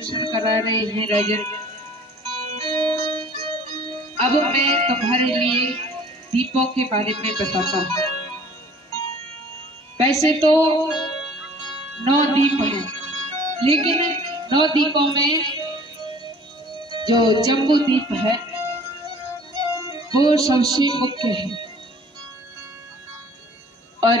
दर्शन करा रहे हैं राजन। अब मैं तुम्हारे लिए दीपों के बारे में बताता हूँ। वैसे तो 9 दीप हैं, लेकिन 9 दीपों में जो जम्बू दीप है वो सबसे मुख्य है। और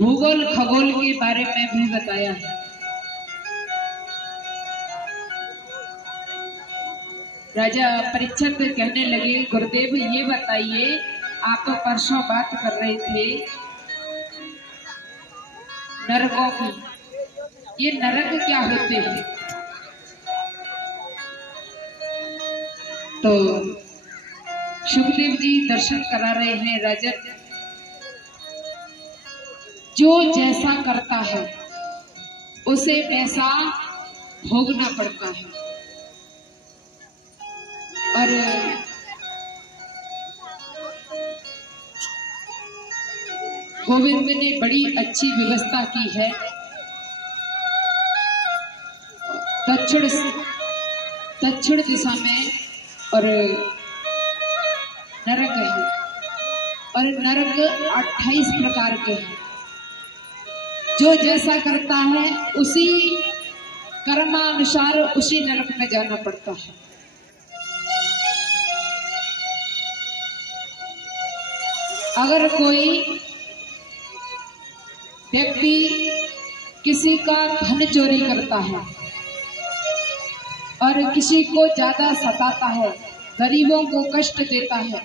भूगोल खगोल के बारे में भी बताया है। राजा परीक्षित कहने लगे, गुरुदेव ये बताइए, आप तो परसों बात कर रहे थे नरकों की, ये नरक क्या होते हैं? तो सुखदेव जी दर्शन करा रहे हैं राजन। जो जैसा करता है उसे वैसा भोगना पड़ता है। और गोविंद ने बड़ी अच्छी व्यवस्था की है। दक्षिण दिशा में और नरक है, और नरक 28 प्रकार के हैं। जो जैसा करता है उसी कर्मानुसार उसी नरक में जाना पड़ता है। अगर कोई व्यक्ति किसी का धन चोरी करता है और किसी को ज्यादा सताता है, गरीबों को कष्ट देता है,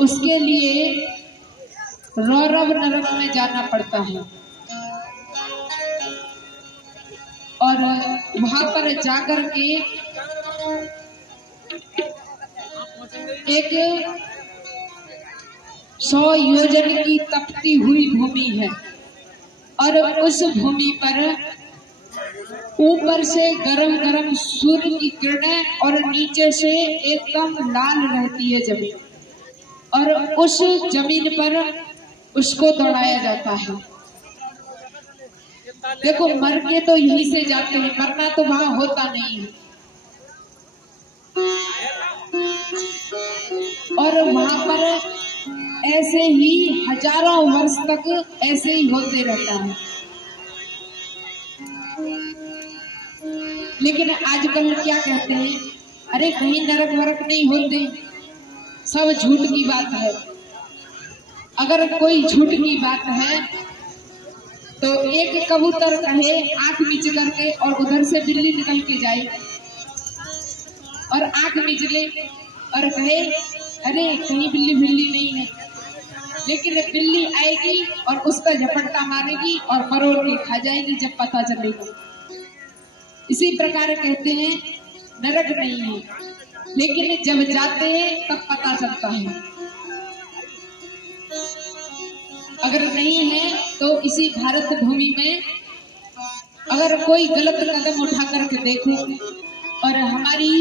उसके लिए रौरव नरक में जाना पड़ता है। और वहां पर जाकर के एक 100 योजन की तपती हुई भूमि है, और उस भूमि पर ऊपर से गरम गरम सूर्य की किरणें और नीचे से एकदम लाल रहती है जमीन, और उस जमीन पर उसको दौड़ाया जाता है। देखो, मर के तो यहीं से जाते हैं, मरना तो वहां होता नहीं है। और वहां पर ऐसे ही हजारों वर्ष तक ऐसे ही होते रहता है। लेकिन आजकल क्या कहते हैं, अरे कहीं नरक वरक नहीं होते, सब झूठ की बात है। अगर कोई झूठ की बात है तो एक कबूतर कहे आंख मीच करके और उधर से बिल्ली निकल के जाए, और आंख मीचले और कहे अरे कहीं बिल्ली बिल्ली नहीं है, लेकिन बिल्ली आएगी और उसका झपट्टा मारेगी और मरोड़ के खा जाएगी जब पता चलेगा। इसी प्रकार कहते हैं नरक नहीं है, लेकिन जब जाते हैं तब पता चलता है। अगर नहीं है तो इसी भारत भूमि में अगर कोई गलत कदम उठा करके देखो, और हमारी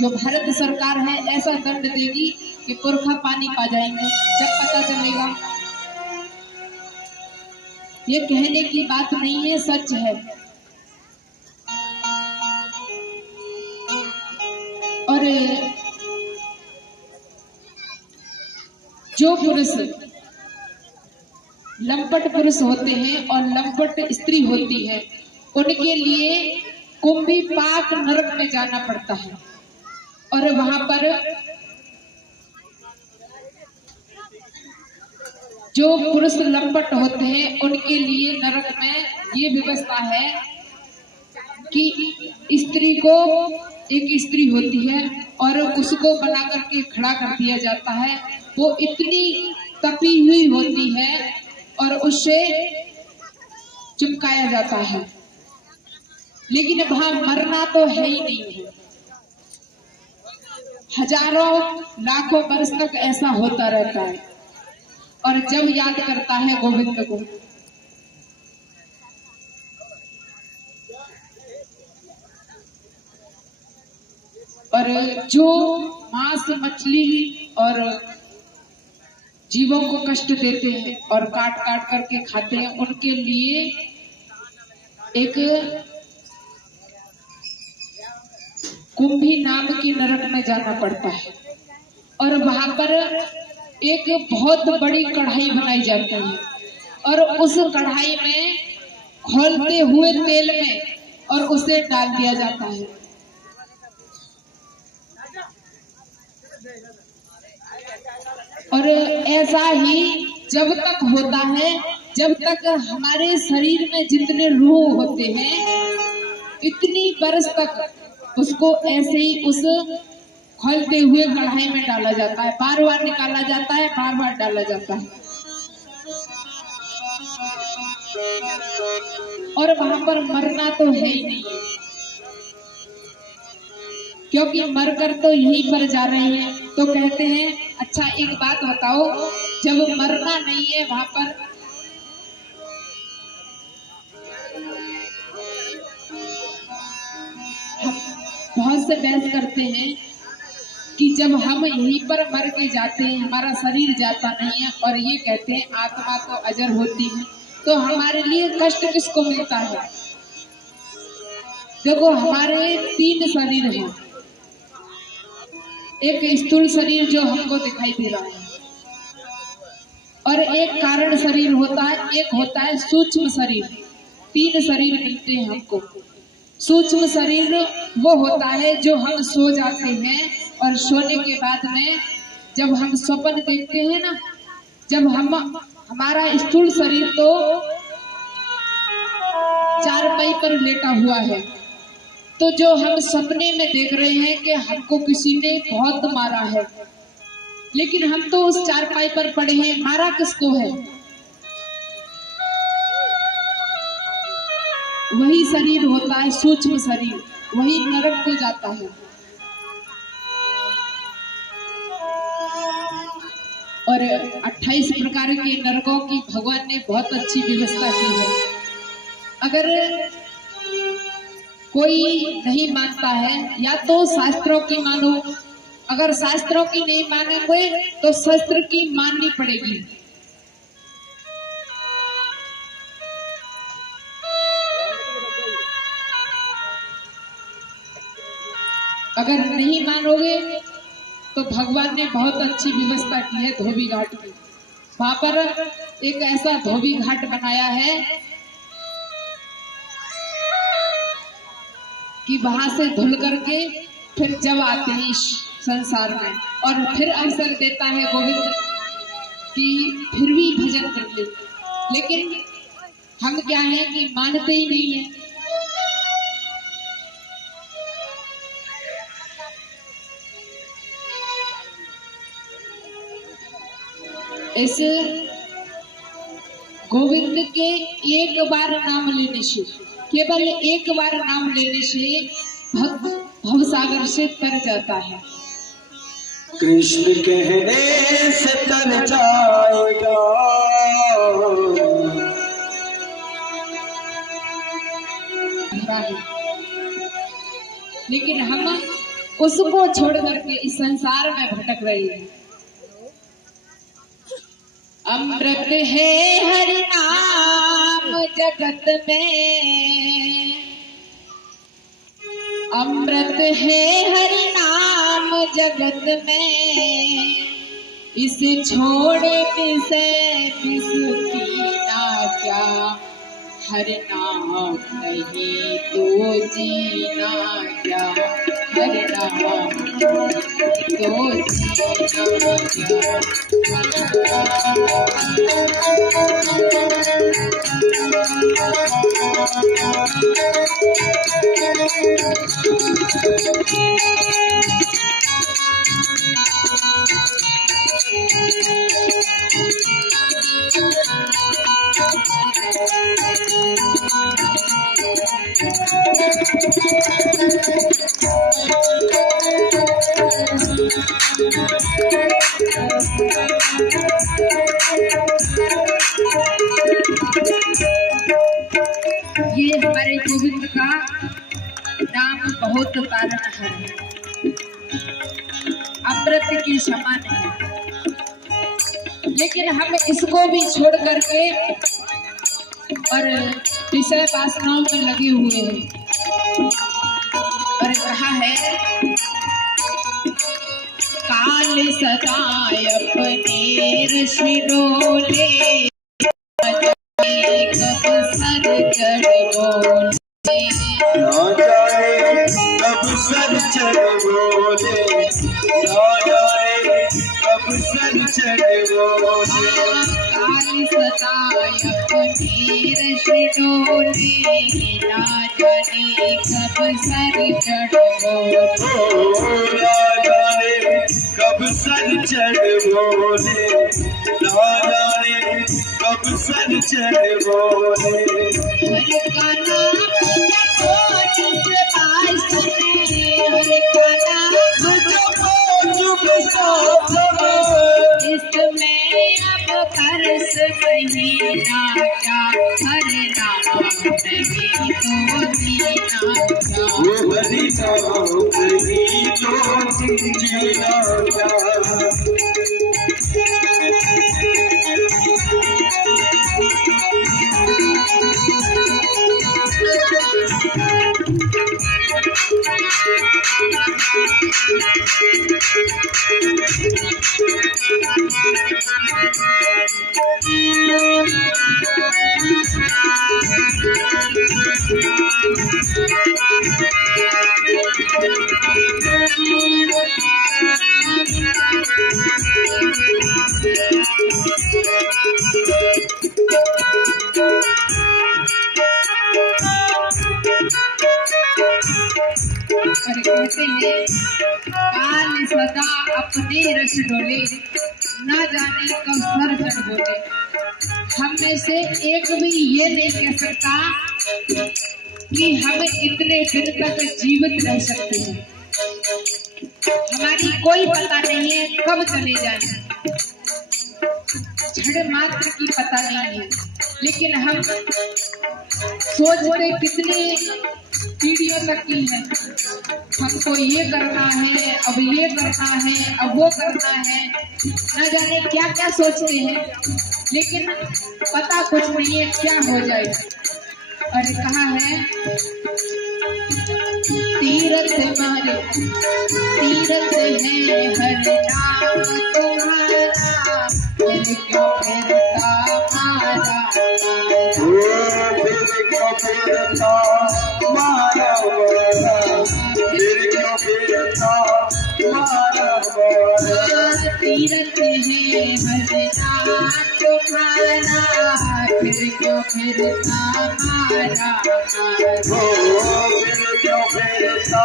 जो भारत सरकार है ऐसा दंड देगी कि पुरखा पानी पा जाएंगे जब पता चलेगा। ये कहने की बात नहीं है, सच है। और जो पुरुष लंपट पुरुष होते हैं और लंपट स्त्री होती है, उनके लिए कुंभी पाक नरक में जाना पड़ता है। और वहां पर जो पुरुष लंपट होते हैं उनके लिए नरक में ये व्यवस्था है कि स्त्री को, एक स्त्री होती है और उसको बना करके खड़ा कर दिया जाता है। वो इतनी तपी हुई होती है और उससे चिपकाया जाता है, लेकिन वहां मरना तो है ही नहीं है। हजारों लाखों वर्ष तक ऐसा होता रहता है। और जब याद करता है गोविंद को, और जो मांस मछली और जीवों को कष्ट देते हैं और काट काट करके खाते हैं, उनके लिए एक कुंभी नाम के नरक में जाना पड़ता है और वहां पर एक बहुत बड़ी कढ़ाई बनाई जाती है और उस कढ़ाई में खौलते हुए तेल में और उसे डाल दिया जाता है। और ऐसा ही जब तक होता है, जब तक हमारे शरीर में जितने रूह होते हैं इतनी बरस तक उसको ऐसे ही उस खौलते हुए कढ़ाई में डाला जाता है, बार बार निकाला जाता है, बार बार डाला जाता है। और वहां पर मरना तो है ही नहीं है, क्योंकि मरकर तो यहीं पर जा रहे हैं। तो कहते हैं अच्छा एक बात बताओ, जब मरना नहीं है वहां पर हम बहुत से बहस करते हैं कि जब हम यहीं पर मर के जाते हैं, हमारा शरीर जाता नहीं है और ये कहते हैं आत्मा तो अजर होती है, तो हमारे लिए कष्ट किसको मिलता है? देखो हमारे 3 शरीर हैं, एक स्थूल शरीर जो हमको दिखाई दे रहा है और एक कारण शरीर होता है, एक होता है सूक्ष्म शरीर। 3 शरीर मिलते हैं हमको। सूक्ष्म शरीर वो होता है जो हम सो जाते हैं और सोने के बाद में जब हम स्वप्न देखते हैं ना, जब हमारा स्थूल शरीर तो चारपाई पर लेटा हुआ है, तो जो हम सपने में देख रहे हैं कि हमको किसी ने बहुत मारा है, लेकिन हम तो उस चारपाई पर पड़े हैं, मारा किसको है? वही शरीर होता है सूक्ष्म शरीर, वही नरक को जाता है। और 28 प्रकार के नरकों की भगवान ने बहुत अच्छी व्यवस्था की है। अगर कोई नहीं मानता है या तो शास्त्रों की मानो, अगर शास्त्रों की नहीं मानेंगे तो शस्त्र की माननी पड़ेगी। अगर नहीं मानोगे तो भगवान ने बहुत अच्छी व्यवस्था की है धोबी घाट की। वहां पर एक ऐसा धोबी घाट बनाया है कि वहां से धुल करके फिर जब आते हैं इस संसार में और फिर अवसर देता है गोविंद कि फिर भी भजन कर ले, लेकिन हम क्या है कि मानते ही नहीं है। इस गोविंद के एक बार नाम लेने से, केवल एक बार नाम लेने से भक्त भवसागर से तर जाता है। कृष्ण कहने से तर जाएगा, लेकिन हम उसको छोड़ करके इस संसार में भटक रहे हैं। अमृत है हरि नाम जगत में, अमृत है हरि नाम जगत में, इसे छोड़े किसे किस पीना क्या, हरि नाम नहीं तो जीना क्या, हरि नाम तो जीना क्या। ये हमारे गोविंद का नाम बहुत कारण है, अमृत की समान है, लेकिन हम इसको भी छोड़ करके और विषय वासनाओं में लगे हुए हैं और कहा है, काल सदाय अपने रस डोले, कब सर चढ़ बोले, ना जाने कब सर चढ़ बोले, ना जाने कब सर चढ़ बोले। काल सदाय अपने रस डोले, ना जाने कब सर चढ़ बोले, ना जाने कब सर चढ़ बोले, ना जाने कब सर चढ़ बोले। हर का नाम जपो चुप आसने, हर का नाम जपो चुप साधने, इसमें अब बरस महीना क्या, हर नाम नहीं तो जीना क्या, वो हरि नाम नहीं तो जीना क्या। और कहते हैं, काल सदा अपने रस डोले, ना जाने कब सर चढ़ बोले। हम में से एक भी ये नहीं कह सकता कि हम इतने दिन तक जीवित रह सकते हैं। हमारी कोई पता नहीं है कब चले जाए, क्षण मात्र की पता नहीं है। लेकिन हम सोचते कितने पीढ़ियों तक की है, हमको ये करना है, अब ये करना है, अब वो करना है, न जाने क्या क्या सोचते हैं, लेकिन पता कुछ नहीं है क्या हो जाए। और कहा है, तीरथ मारे तीरथ है हर नाम तुम्हारा, फिर क्यों फिरता मारा, फिर क्यों फिरता मारा मारा, फिर क्यों फिरता मारा मारा। तीरथ है हर नाम तुम्हारा, फिर क्यों फिरता मारा मारा, फिर क्यों फिरता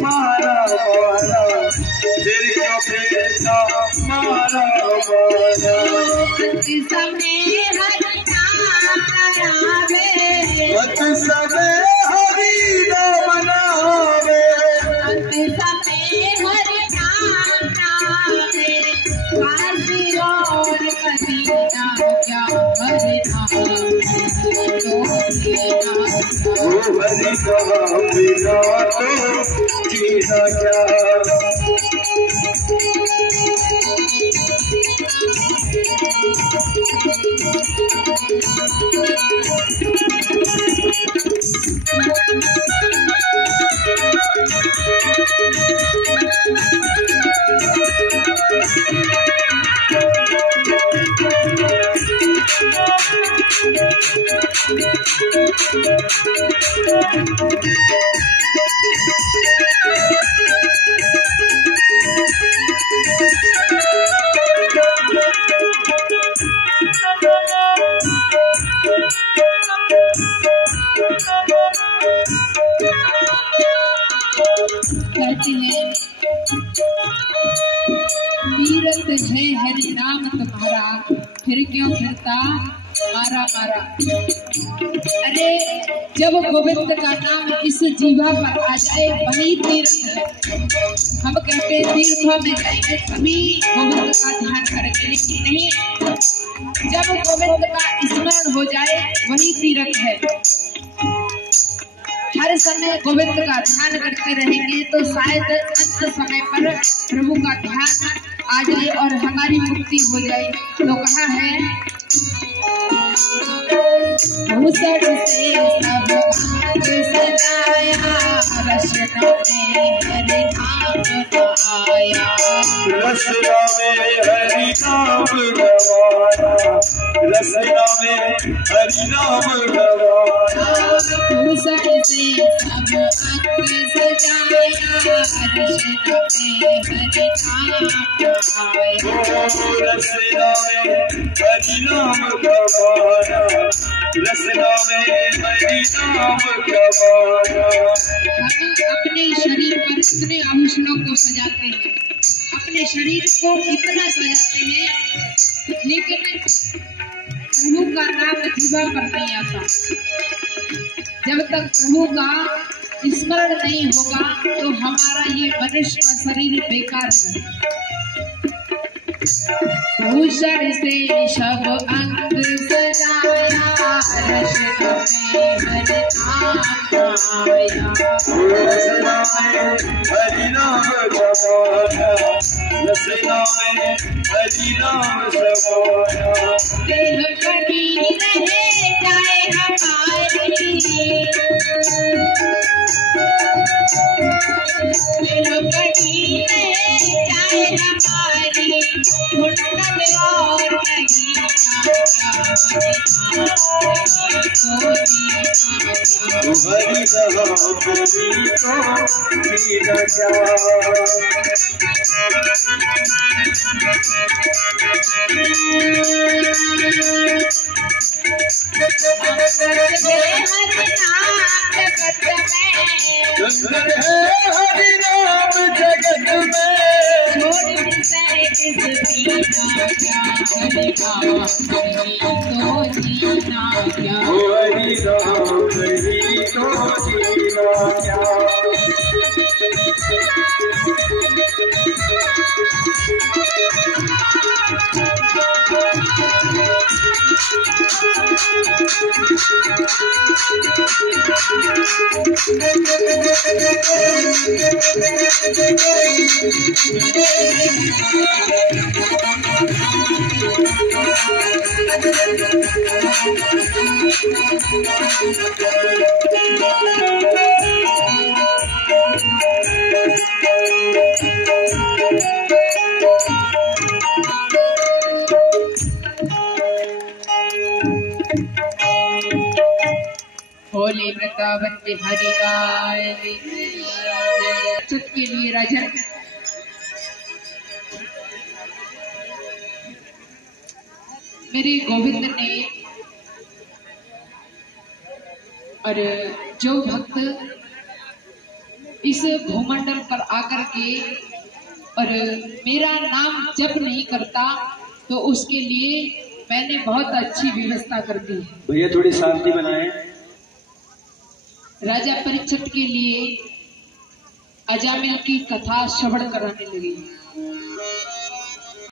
मारा मारा, फिर क्यों फिरता मारा मारा। समय हर नाम करावे, मत सबे हरि नाम नावे, समय हर नाम नावे, काशी और मदीना क्या, हर नाम तो जीना वो हरि नाम बिना तो जीना क्या। कहते हैं, तीरथ है हरि नाम तुम्हारा, फिर क्यों फिरता मारा मारा। अरे जब गोविंद का नाम इस जीवा पर आ जाए वही तीर्थ है। हम कहते हैं तीर्थों में जाएंगे तभी गोविंद का ध्यान करेंगे, लेकिन नहीं, जब गोविंद का स्मरण हो जाए वही तीर्थ है। हर समय गोविंद का ध्यान करते रहेंगे तो शायद अंत समय पर प्रभु का ध्यान आ जाए और हमारी मुक्ति हो जाए। तो कहा है, भूषण से सब अंग सजाया, रसना में हरि नाम आया, रसना में हरि नाम गवाया, रसना में हरि नाम गवाया। भूषण से सब अंग सजाया, रसना में हरि नाम आया। रसना में हरि नाम गवाया, रसना में हरि नाम गवाया। हम अपने शरीर पर इतने आभूषणों को सजाते हैं, अपने शरीर को इतना सजाते हैं, लेकिन प्रभु का नाम जीवा पर नहीं आता। जब तक प्रभु का स्मरण नहीं होगा तो हमारा ये मनुष्य का शरीर बेकार है। भूषण से सब अंग सजाया, रसना में हरि नाम आया। रसना में हरि नाम गवाया, रसना में हरि नाम समाया। देह कटी रहे जाए हमारी, देह कटी रहे जाए हमारी, घुटन और नहीं हरि नाम मीरा सुंदर है हरि नाम जगत में, ओ हरि नाम ही तो जीना क्या। होली वृंदावन बिहारी लाल के लिए राजन मेरे गोविंद ने और जो भक्त इस भूमंडल पर आकर के और मेरा नाम जप नहीं करता तो उसके लिए मैंने बहुत अच्छी व्यवस्था कर दी है। भैया थोड़ी शांति बनाएं। राजा परीक्षित के लिए अजामिल की कथा श्रवण कराने लगी।